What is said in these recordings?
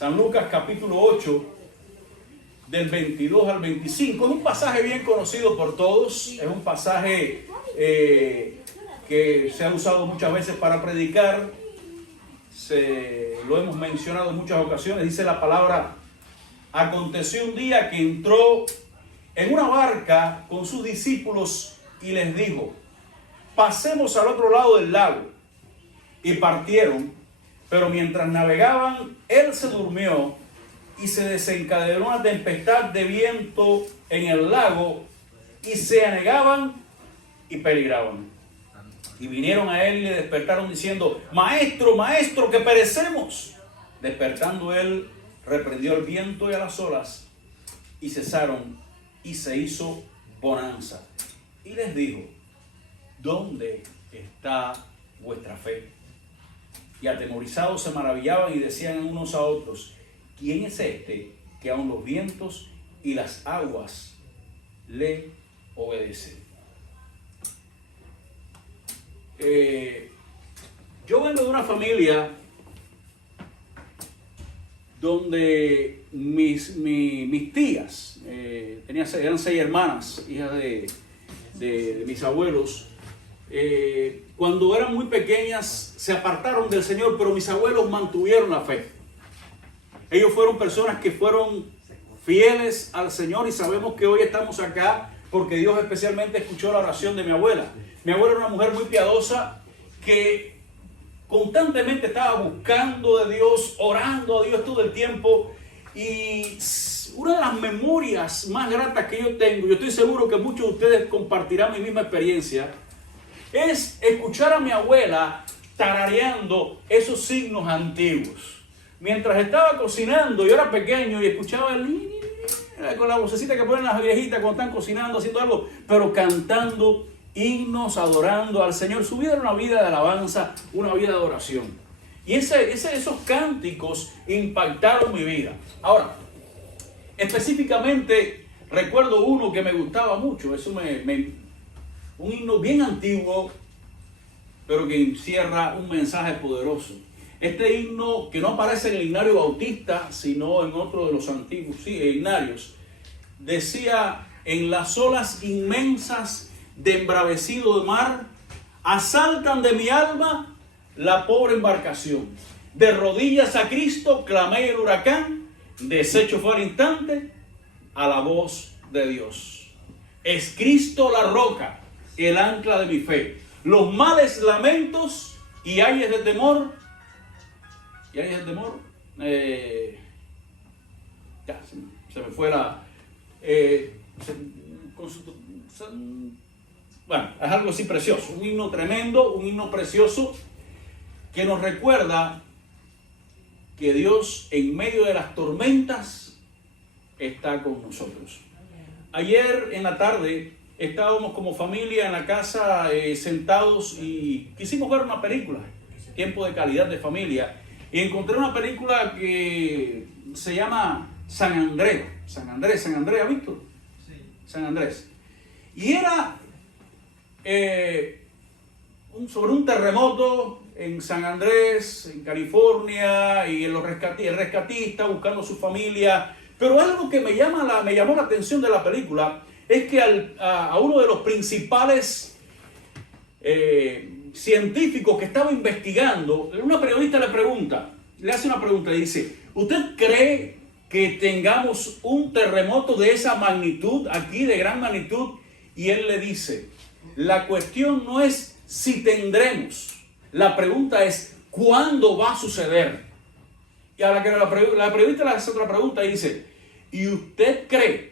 San Lucas capítulo 8, del 22 al 25. Es un pasaje bien conocido por todos. Es un pasaje que se ha usado muchas veces para predicar. Lo hemos mencionado en muchas ocasiones. Dice la palabra: aconteció un día que entró en una barca con sus discípulos y les dijo: pasemos al otro lado del lago. Y partieron, pero mientras navegaban, él se durmió y se desencadenó una tempestad de viento en el lago y se anegaban y peligraban. Y vinieron a él y le despertaron diciendo: maestro, maestro, que perecemos. Despertando él, reprendió al viento y a las olas y cesaron, y se hizo bonanza. Y les dijo: ¿dónde está vuestra fe? Y atemorizados se maravillaban y decían unos a otros: ¿quién es este que aun los vientos y las aguas le obedecen? Yo vengo de una familia donde mis tías, eran 6 hermanas, hijas de mis abuelos. Cuando eran muy pequeñas se apartaron del Señor, pero mis abuelos mantuvieron la fe. Ellos fueron personas que fueron fieles al Señor, y sabemos que hoy estamos acá porque Dios especialmente escuchó la oración de mi abuela. Mi abuela era una mujer muy piadosa que constantemente estaba buscando de Dios, orando a Dios todo el tiempo. Y una de las memorias más gratas que yo tengo, yo estoy seguro que muchos de ustedes compartirán mi misma experiencia, es escuchar a mi abuela tarareando esos signos antiguos. Mientras estaba cocinando, yo era pequeño y escuchaba con la vocecita que ponen las viejitas cuando están cocinando, haciendo algo, pero cantando himnos, adorando al Señor. Su vida era una vida de alabanza, una vida de adoración. Y esos cánticos impactaron mi vida. Ahora, específicamente recuerdo uno que me gustaba mucho. Un himno bien antiguo, pero que encierra un mensaje poderoso. Este himno, que no aparece en el himnario bautista, sino en otro de los antiguos himnarios, decía: en las olas inmensas de embravecido mar, asaltan de mi alma la pobre embarcación. De rodillas a Cristo clamé el huracán, deshecho fue al instante a la voz de Dios. Es Cristo la roca, el ancla de mi fe. Los males lamentos y ayes de temor. Ya se me fue la... bueno, es algo así precioso. Un himno tremendo, un himno precioso que nos recuerda que Dios en medio de las tormentas está con nosotros. Ayer en la tarde estábamos como familia en la casa sentados y quisimos ver una película, tiempo de calidad de familia, y encontré una película que se llama San Andrés, ¿ha visto? Sí. San Andrés. Y era sobre un terremoto en San Andrés, en California, y el rescatista buscando a su familia. Pero algo que me llamó la atención de la película es que a uno de los principales científicos que estaba investigando, una periodista le hace una pregunta y dice: ¿usted cree que tengamos un terremoto de esa magnitud aquí, de gran magnitud? Y él le dice: la cuestión no es si tendremos, la pregunta es ¿cuándo va a suceder? Y a la que la periodista le hace otra pregunta y dice: ¿y usted cree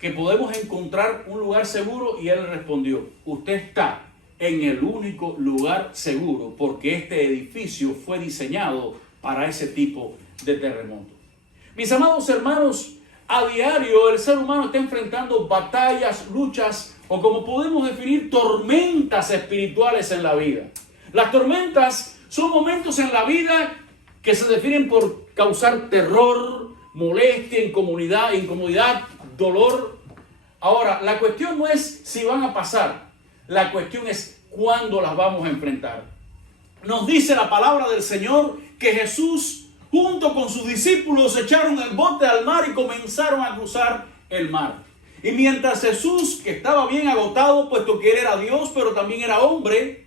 que podemos encontrar un lugar seguro? Y él respondió: usted está en el único lugar seguro, porque este edificio fue diseñado para ese tipo de terremoto. Mis amados hermanos, a diario el ser humano está enfrentando batallas, luchas, o como podemos definir, tormentas espirituales en la vida. Las tormentas son momentos en la vida que se definen por causar terror, molestia, incomodidad, dolor. Ahora, la cuestión no es si van a pasar, la cuestión es cuándo las vamos a enfrentar. Nos dice la palabra del Señor que Jesús junto con sus discípulos, echaron el bote al mar y comenzaron a cruzar el mar. Y mientras Jesús, que estaba bien agotado, puesto que él era Dios, pero también era hombre,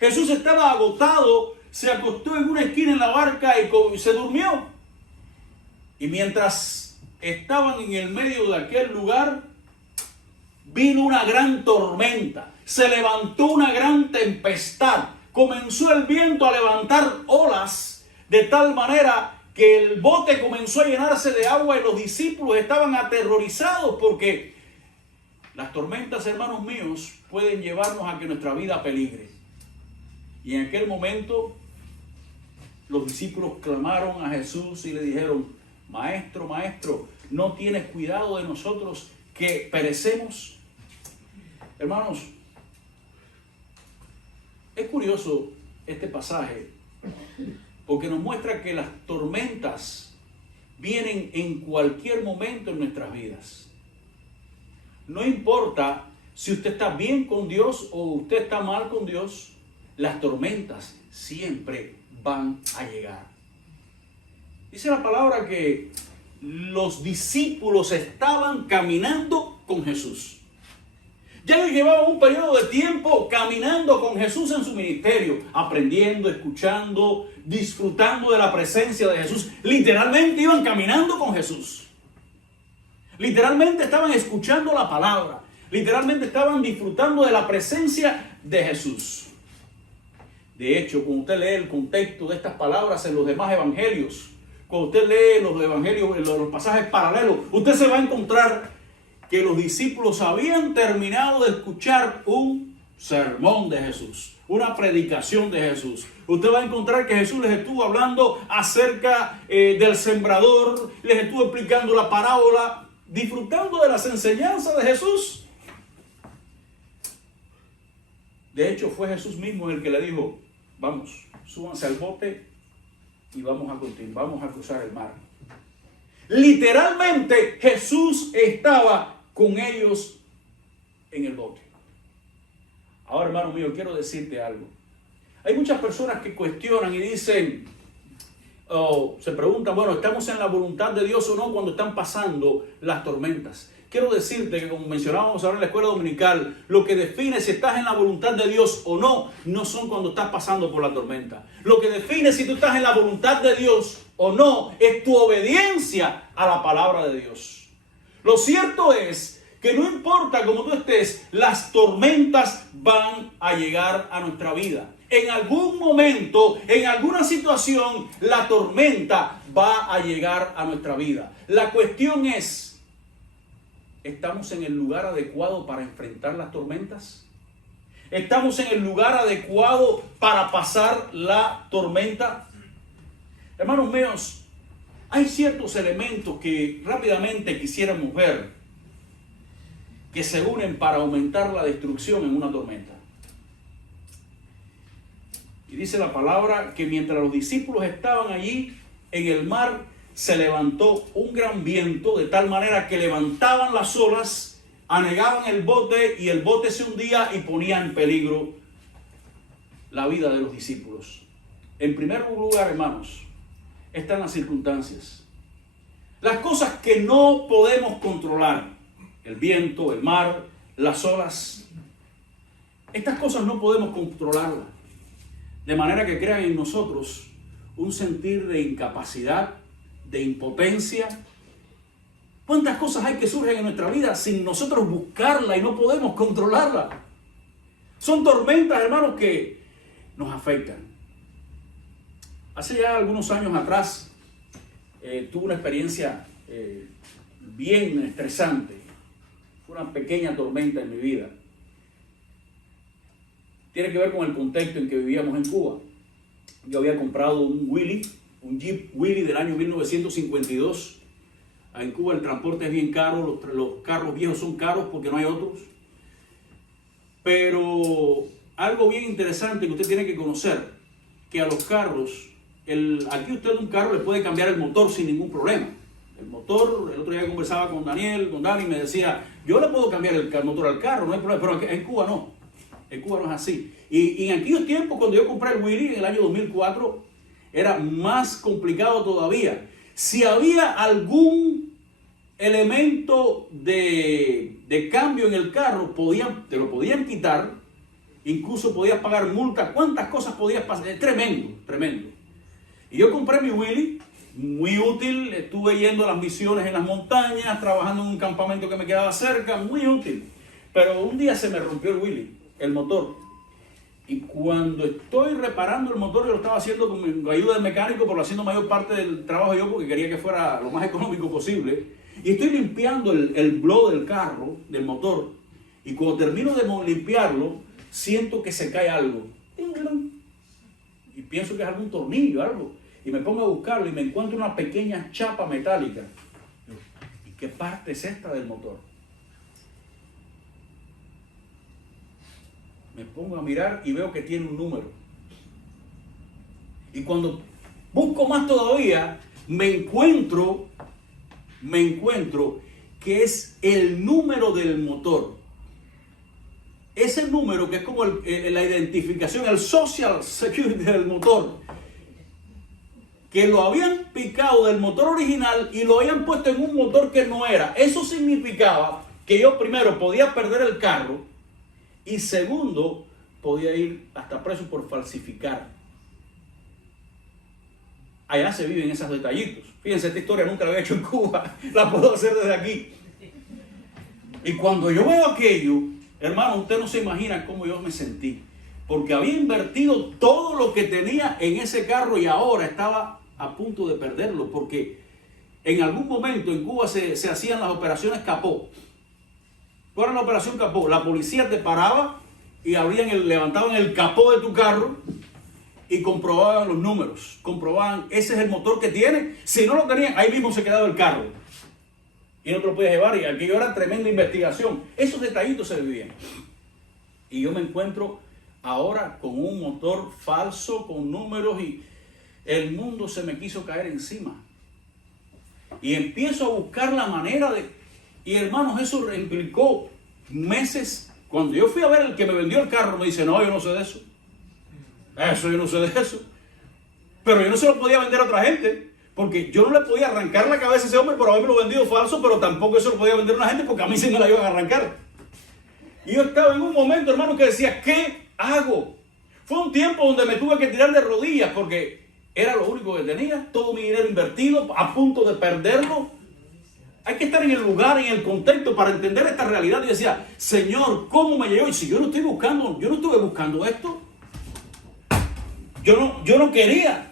Jesús estaba agotado, se acostó en una esquina en la barca y se durmió. Y mientras estaban en el medio de aquel lugar, vino una gran tormenta, se levantó una gran tempestad, comenzó el viento a levantar olas de tal manera que el bote comenzó a llenarse de agua y los discípulos estaban aterrorizados porque las tormentas, hermanos míos, pueden llevarnos a que nuestra vida peligre. Y en aquel momento los discípulos clamaron a Jesús y le dijeron: Maestro, Maestro, ¿no tienes cuidado de nosotros que perecemos? Hermanos, es curioso este pasaje porque nos muestra que las tormentas vienen en cualquier momento en nuestras vidas. No importa si usted está bien con Dios o usted está mal con Dios, las tormentas siempre van a llegar. Dice la palabra que los discípulos estaban caminando con Jesús. Ya ellos llevaban un periodo de tiempo caminando con Jesús en su ministerio, aprendiendo, escuchando, disfrutando de la presencia de Jesús. Literalmente iban caminando con Jesús. Literalmente estaban escuchando la palabra. Literalmente estaban disfrutando de la presencia de Jesús. De hecho, cuando usted lee el contexto de estas palabras en los demás evangelios, cuando usted lee los evangelios, los pasajes paralelos, usted se va a encontrar que los discípulos habían terminado de escuchar un sermón de Jesús, una predicación de Jesús. Usted va a encontrar que Jesús les estuvo hablando acerca del sembrador, les estuvo explicando la parábola, disfrutando de las enseñanzas de Jesús. De hecho, fue Jesús mismo el que le dijo: vamos, súbanse al bote y vamos a cruzar el mar. Literalmente Jesús estaba con ellos en el bote. Ahora, hermano mío, quiero decirte algo. Hay muchas personas que cuestionan y dicen, se preguntan, bueno, ¿estamos en la voluntad de Dios o no cuando están pasando las tormentas? Quiero decirte que, como mencionábamos ahora en la escuela dominical, lo que define si estás en la voluntad de Dios o no, no son cuando estás pasando por la tormenta. Lo que define si tú estás en la voluntad de Dios o no es tu obediencia a la palabra de Dios. Lo cierto es que no importa cómo tú estés, las tormentas van a llegar a nuestra vida. En algún momento, en alguna situación, la tormenta va a llegar a nuestra vida. La cuestión es, ¿estamos en el lugar adecuado para enfrentar las tormentas? ¿Estamos en el lugar adecuado para pasar la tormenta? Hermanos míos, hay ciertos elementos que rápidamente quisiéramos ver que se unen para aumentar la destrucción en una tormenta. Y dice la palabra que mientras los discípulos estaban allí en el mar, se levantó un gran viento de tal manera que levantaban las olas, anegaban el bote y el bote se hundía y ponía en peligro la vida de los discípulos. En primer lugar, hermanos, están las circunstancias. Las cosas que no podemos controlar, el viento, el mar, las olas, estas cosas no podemos controlarlas. De manera que crean en nosotros un sentir de incapacidad, de impotencia. ¿Cuántas cosas hay que surgen en nuestra vida sin nosotros buscarla y no podemos controlarla? Son tormentas, hermanos, que nos afectan. Hace ya algunos años atrás tuve una experiencia bien estresante. Fue una pequeña tormenta en mi vida. Tiene que ver con el contexto en que vivíamos en Cuba. Yo había comprado un Jeep Willys del año 1952. En Cuba el transporte es bien caro, los carros viejos son caros porque no hay otros. Pero algo bien interesante que usted tiene que conocer, que a los carros, aquí usted un carro le puede cambiar el motor sin ningún problema. El motor, el otro día conversaba con Dani, me decía, yo le puedo cambiar el motor al carro, no hay problema, pero en Cuba no. En Cuba no es así. Y en aquellos tiempos, cuando yo compré el Willys en el año 2004, era más complicado todavía. Si había algún elemento de cambio en el carro, te lo podían quitar, incluso podías pagar multa. ¿Cuántas cosas podías pasar? Es tremendo, tremendo. Y yo compré mi Willys, muy útil. Estuve yendo a las misiones en las montañas, trabajando en un campamento que me quedaba cerca, muy útil. Pero un día se me rompió el Willys, el motor. Y cuando estoy reparando el motor, yo lo estaba haciendo con ayuda del mecánico, pero haciendo mayor parte del trabajo yo, porque quería que fuera lo más económico posible. Y estoy limpiando el blow del carro, del motor. Y cuando termino de limpiarlo, siento que se cae algo. Y pienso que es algún tornillo, algo. Y me pongo a buscarlo y me encuentro una pequeña chapa metálica. ¿Y qué parte es esta del motor? Me pongo a mirar y veo que tiene un número. Y cuando busco más todavía, me encuentro que es el número del motor. Ese número que es como la identificación, el social security del motor, que lo habían picado del motor original y lo habían puesto en un motor que no era. Eso significaba que yo primero podía perder el carro y segundo podía ir hasta preso por falsificar. Allá se viven esos detallitos. Fíjense, esta historia nunca la había hecho en Cuba, la puedo hacer desde aquí. Y cuando yo veo aquello, hermano, usted no se imagina cómo yo me sentí, porque había invertido todo lo que tenía en ese carro y ahora estaba a punto de perderlo, porque en algún momento en Cuba se hacían las operaciones capó. ¿Cuál era la operación capó? La policía te paraba y levantaban el capó de tu carro y comprobaban los números, comprobaban, ese es el motor que tiene. Si no lo tenían, ahí mismo se quedaba el carro y no te lo podías llevar, y aquello era tremenda investigación. Esos detallitos se vivían. Y yo me encuentro ahora con un motor falso, con números, y el mundo se me quiso caer encima. Y empiezo a buscar la manera de... Y hermanos, eso implicó meses. Cuando yo fui a ver el que me vendió el carro, me dice, no, yo no sé de eso. Yo no sé de eso. Pero yo no se lo podía vender a otra gente, porque yo no le podía arrancar la cabeza a ese hombre por haberme lo vendido falso, pero tampoco eso lo podía vender a una gente porque a mí sí me la iban a arrancar. Y yo estaba en un momento, hermano, que decía, ¿qué hago? Fue un tiempo donde me tuve que tirar de rodillas porque era lo único que tenía, todo mi dinero invertido, a punto de perderlo. Hay que estar en el lugar, en el contexto para entender esta realidad. Y decía, Señor, ¿cómo me llegó? Y si yo no estuve buscando esto. Yo no quería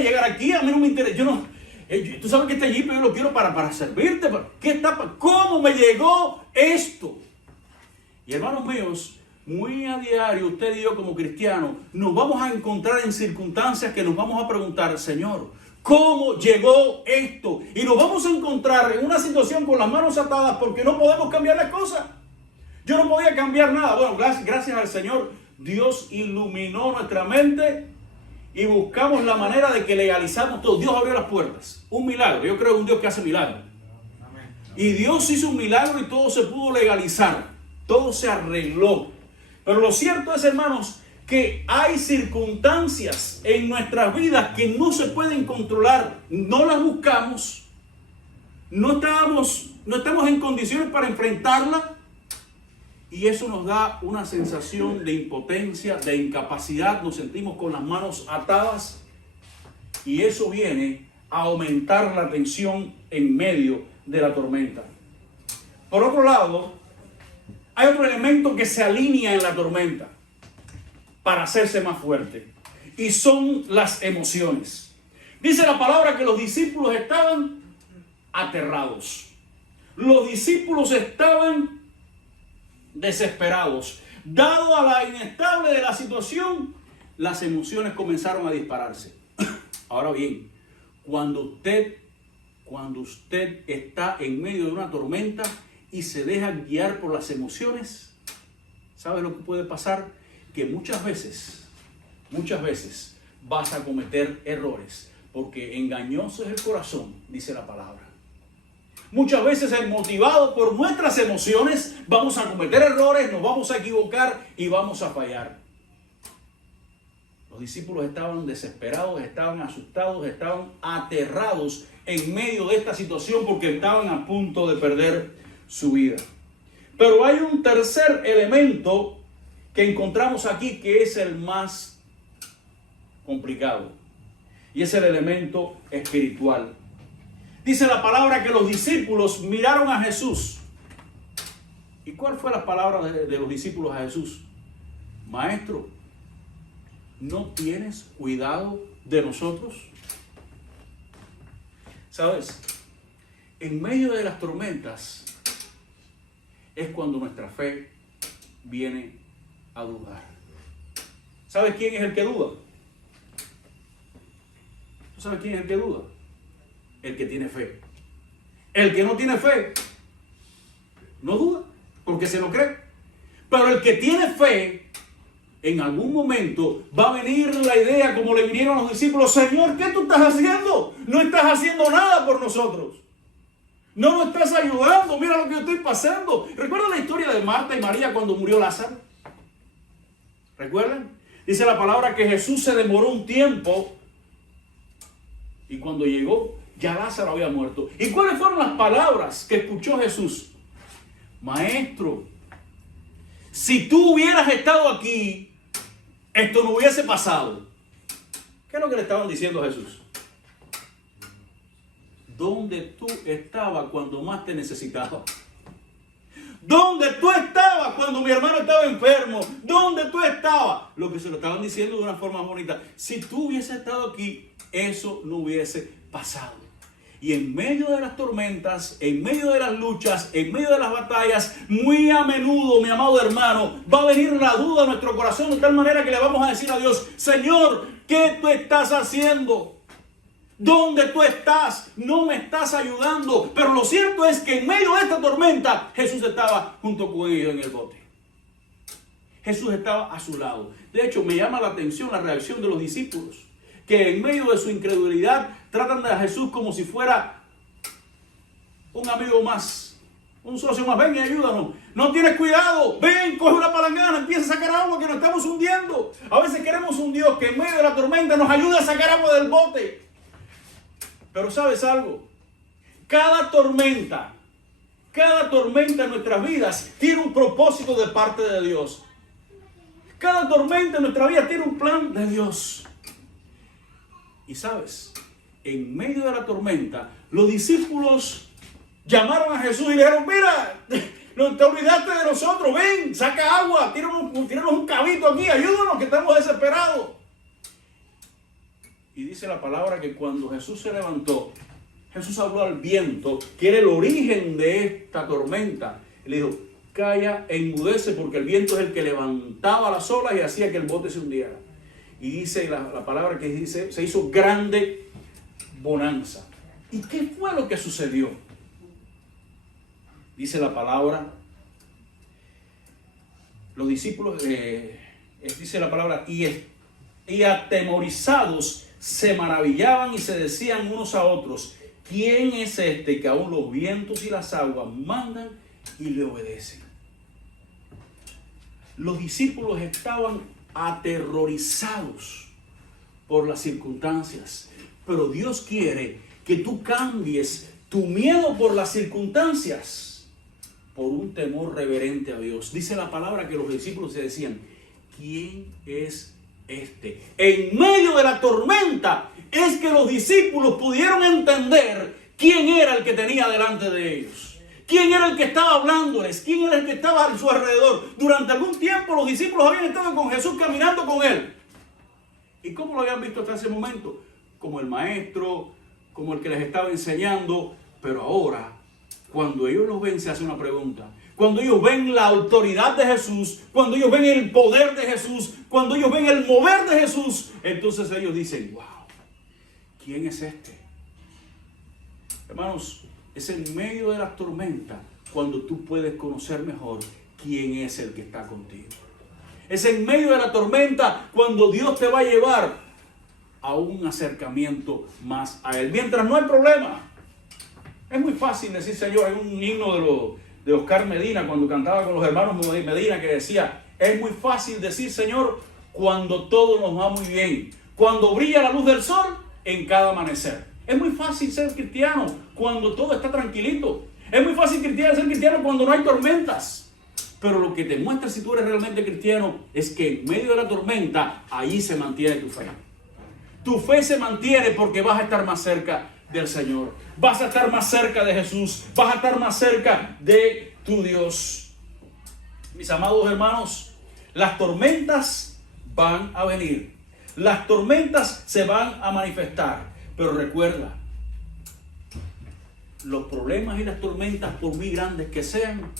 llegar aquí, a mí no me interesa. Tú sabes que este jeep yo lo quiero para servirte. ¿Cómo me llegó esto? Y hermanos míos, muy a diario, usted y yo como cristianos, nos vamos a encontrar en circunstancias que nos vamos a preguntar, Señor, ¿cómo llegó esto? Y nos vamos a encontrar en una situación con las manos atadas porque no podemos cambiar las cosas. Yo no podía cambiar nada. Bueno, gracias al Señor, Dios iluminó nuestra mente y buscamos la manera de que legalizamos todo. Dios abrió las puertas. Un milagro. Yo creo en un Dios que hace milagros. Y Dios hizo un milagro y todo se pudo legalizar. Todo se arregló. Pero lo cierto es, hermanos, que hay circunstancias en nuestras vidas que no se pueden controlar. No las buscamos. No estamos en condiciones para enfrentarlas. Y eso nos da una sensación de impotencia, de incapacidad. Nos sentimos con las manos atadas. Y eso viene a aumentar la tensión en medio de la tormenta. Por otro lado, hay otro elemento que se alinea en la tormenta para hacerse más fuerte. Y son las emociones. Dice la palabra que los discípulos estaban aterrados. Los discípulos estaban desesperados. Dado a la inestable de la situación, las emociones comenzaron a dispararse. Ahora bien, cuando usted está en medio de una tormenta y se deja guiar por las emociones, ¿sabe lo que puede pasar? Que muchas veces vas a cometer errores, porque engañoso es el corazón, dice la palabra. Muchas veces, motivados por nuestras emociones, vamos a cometer errores, nos vamos a equivocar y vamos a fallar. Los discípulos estaban desesperados, estaban asustados, estaban aterrados en medio de esta situación porque estaban a punto de perder su vida. Pero hay un tercer elemento que encontramos aquí que es el más complicado. Y es el elemento espiritual. Dice la palabra que los discípulos miraron a Jesús. ¿Y cuál fue la palabra de los discípulos a Jesús? Maestro, ¿no tienes cuidado de nosotros? ¿Sabes? En medio de las tormentas es cuando nuestra fe viene a dudar. ¿Sabes quién es el que duda? ¿Tú sabes quién es el que duda? El que tiene fe. El que no tiene fe no duda porque se lo cree. Pero el que tiene fe, en algún momento va a venir la idea, como le vinieron a los discípulos: Señor, ¿qué tú estás haciendo? No estás haciendo nada por nosotros. No nos estás ayudando. Mira lo que yo estoy pasando. ¿Recuerdan la historia de Marta y María cuando murió Lázaro? ¿Recuerdan? Dice la palabra que Jesús se demoró un tiempo y cuando llegó ya Lázaro había muerto. ¿Y cuáles fueron las palabras que escuchó Jesús? Maestro, si tú hubieras estado aquí, esto no hubiese pasado. ¿Qué es lo que le estaban diciendo a Jesús? ¿Dónde tú estabas cuando más te necesitaba? ¿Dónde tú estabas cuando mi hermano estaba enfermo? ¿Dónde tú estabas? Lo que se lo estaban diciendo de una forma bonita. Si tú hubieses estado aquí, eso no hubiese pasado. Y en medio de las tormentas, en medio de las luchas, en medio de las batallas, muy a menudo, mi amado hermano, va a venir la duda a nuestro corazón de tal manera que le vamos a decir a Dios: Señor, ¿qué tú estás haciendo? ¿Dónde tú estás? No me estás ayudando. Pero lo cierto es que en medio de esta tormenta, Jesús estaba junto con ellos en el bote. Jesús estaba a su lado. De hecho, me llama la atención la reacción de los discípulos, que en medio de su incredulidad tratan a Jesús como si fuera un amigo más, un socio más. Ven y ayúdanos. No tienes cuidado. Ven, coge una palangana, empieza a sacar agua que nos estamos hundiendo. A veces queremos un Dios que en medio de la tormenta nos ayude a sacar agua del bote. Pero ¿sabes algo? Cada tormenta en nuestras vidas tiene un propósito de parte de Dios. Cada tormenta en nuestra vida tiene un plan de Dios. Y sabes, en medio de la tormenta, los discípulos llamaron a Jesús y le dijeron: mira, no te olvidaste de nosotros, ven, saca agua, tíranos un cabito aquí, ayúdanos que estamos desesperados. Y dice la palabra que cuando Jesús se levantó, Jesús habló al viento, que era el origen de esta tormenta. Y le dijo: calla e enmudece, porque el viento es el que levantaba las olas y hacía que el bote se hundiera. Y dice la palabra que dice: se hizo grande bonanza. ¿Y qué fue lo que sucedió? Dice la palabra, los discípulos, dice la palabra, y atemorizados se maravillaban y se decían unos a otros: ¿quién es este que aún los vientos y las aguas mandan y le obedecen? Los discípulos estaban aterrorizados por las circunstancias, pero Dios quiere que tú cambies tu miedo por las circunstancias por un temor reverente a Dios. Dice la palabra que los discípulos se decían: ¿quién es este? En medio de la tormenta es que los discípulos pudieron entender quién era el que tenía delante de ellos, quién era el que estaba hablándoles, quién era el que estaba a su alrededor. Durante algún tiempo los discípulos habían estado con Jesús, caminando con él. ¿Y cómo lo habían visto hasta ese momento? Como el maestro, como el que les estaba enseñando. Pero ahora, cuando ellos los ven, se hace una pregunta. Cuando ellos ven la autoridad de Jesús, cuando ellos ven el poder de Jesús, cuando ellos ven el mover de Jesús, entonces ellos dicen: wow, ¿quién es este? Hermanos, es en medio de la tormenta cuando tú puedes conocer mejor quién es el que está contigo. Es en medio de la tormenta cuando Dios te va a llevar a un acercamiento más a Él. Mientras no hay problema, es muy fácil decir: Señor. Hay un himno de Oscar Medina cuando cantaba con los hermanos Medina que decía: es muy fácil decir Señor cuando todo nos va muy bien, cuando brilla la luz del sol en cada amanecer. Es muy fácil ser cristiano cuando todo está tranquilito. Es muy fácil ser cristiano cuando no hay tormentas. Pero lo que te muestra si tú eres realmente cristiano es que en medio de la tormenta, ahí se mantiene tu fe. Tu fe se mantiene porque vas a estar más cerca del Señor. Vas a estar más cerca de Jesús. Vas a estar más cerca de tu Dios. Mis amados hermanos, las tormentas van a venir. Las tormentas se van a manifestar. Pero recuerda, los problemas y las tormentas, por muy grandes que sean,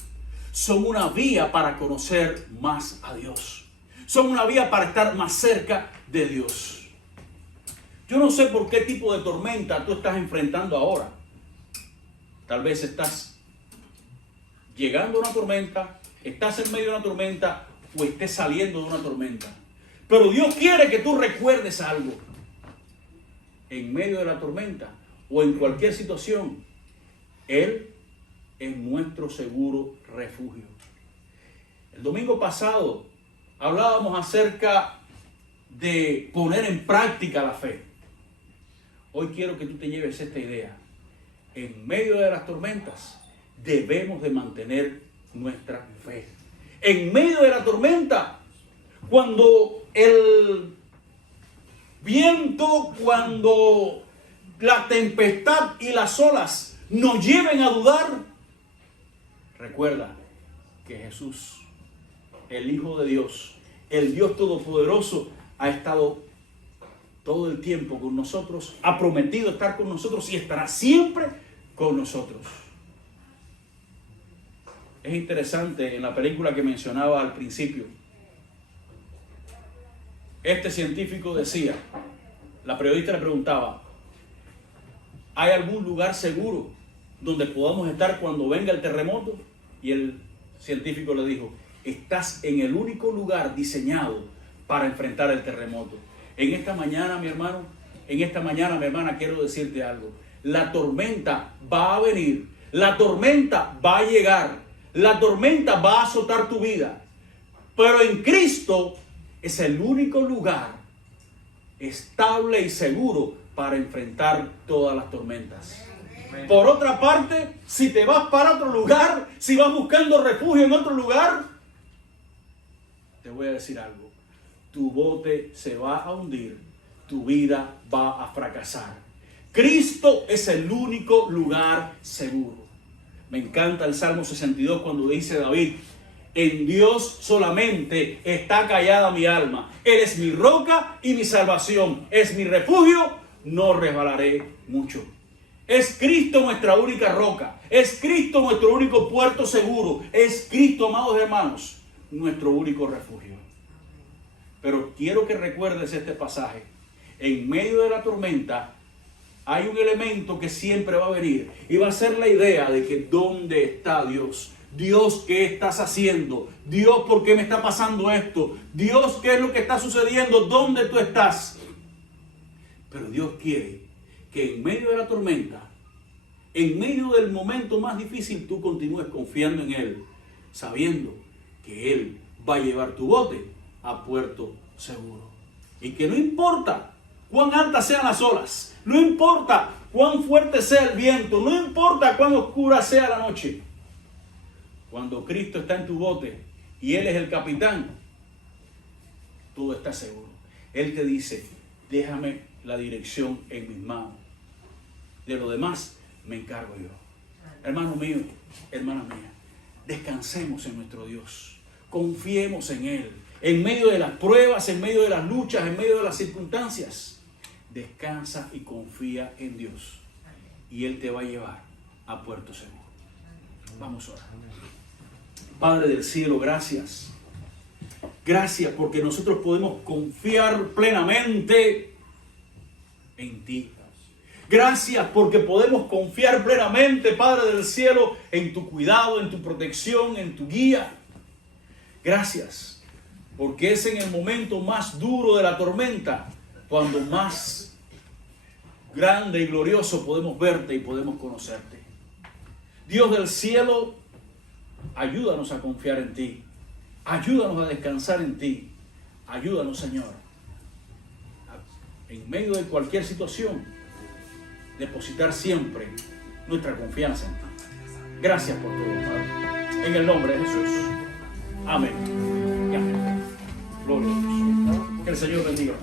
son una vía para conocer más a Dios. Son una vía para estar más cerca de Dios. Yo no sé por qué tipo de tormenta tú estás enfrentando ahora. Tal vez estás llegando a una tormenta, estás en medio de una tormenta o estés saliendo de una tormenta. Pero Dios quiere que tú recuerdes algo. En medio de la tormenta o en cualquier situación, Él es nuestro seguro refugio. El domingo pasado hablábamos acerca de poner en práctica la fe. Hoy quiero que tú te lleves esta idea. En medio de las tormentas debemos de mantener nuestra fe. En medio de la tormenta, cuando el viento, cuando la tempestad y las olas nos lleven a dudar, recuerda que Jesús, el Hijo de Dios, el Dios Todopoderoso, ha estado todo el tiempo con nosotros, ha prometido estar con nosotros y estará siempre con nosotros. Es interesante en la película que mencionaba al principio. Este científico decía, la periodista le preguntaba, ¿hay algún lugar seguro donde podamos estar cuando venga el terremoto? Y el científico le dijo, estás en el único lugar diseñado para enfrentar el terremoto. En esta mañana, mi hermano, en esta mañana, mi hermana, quiero decirte algo. La tormenta va a venir, la tormenta va a llegar, la tormenta va a azotar tu vida. Pero en Cristo es el único lugar estable y seguro para enfrentar todas las tormentas. Por otra parte, si te vas para otro lugar, si vas buscando refugio en otro lugar, te voy a decir algo. Tu bote se va a hundir, tu vida va a fracasar. Cristo es el único lugar seguro. Me encanta el Salmo 62 cuando dice David, en Dios solamente está callada mi alma. Él es mi roca y mi salvación. Es mi refugio, no resbalaré mucho. Es Cristo nuestra única roca. Es Cristo nuestro único puerto seguro. Es Cristo, amados hermanos, nuestro único refugio. Pero quiero que recuerdes este pasaje. En medio de la tormenta hay un elemento que siempre va a venir. Y va a ser la idea de que ¿dónde está Dios? Dios, ¿qué estás haciendo? Dios, ¿por qué me está pasando esto? Dios, ¿qué es lo que está sucediendo? ¿Dónde tú estás? Pero Dios quiere que en medio de la tormenta, en medio del momento más difícil, tú continúes confiando en Él, sabiendo que Él va a llevar tu bote a puerto seguro. Y que no importa cuán altas sean las olas, no importa cuán fuerte sea el viento, no importa cuán oscura sea la noche, cuando Cristo está en tu bote y Él es el capitán, todo está seguro. Él te dice, déjame la dirección en mis manos. De lo demás me encargo yo. Hermano mío, hermana mía, descansemos en nuestro Dios. Confiemos en Él. En medio de las pruebas, en medio de las luchas, en medio de las circunstancias, descansa y confía en Dios. Y Él te va a llevar a puerto seguro. Vamos a orar. Padre del cielo, gracias. Gracias porque nosotros podemos confiar plenamente en ti. Gracias porque podemos confiar plenamente, Padre del cielo, en tu cuidado, en tu protección, en tu guía. Gracias porque es en el momento más duro de la tormenta cuando más grande y glorioso podemos verte y podemos conocerte. Dios del cielo, ayúdanos a confiar en ti. Ayúdanos a descansar en ti. Ayúdanos, Señor, en medio de cualquier situación, depositar siempre nuestra confianza en ti. Gracias por todo, Padre. En el nombre de Jesús. Amén. Y amén. Gloria a Dios. Que el Señor bendiga.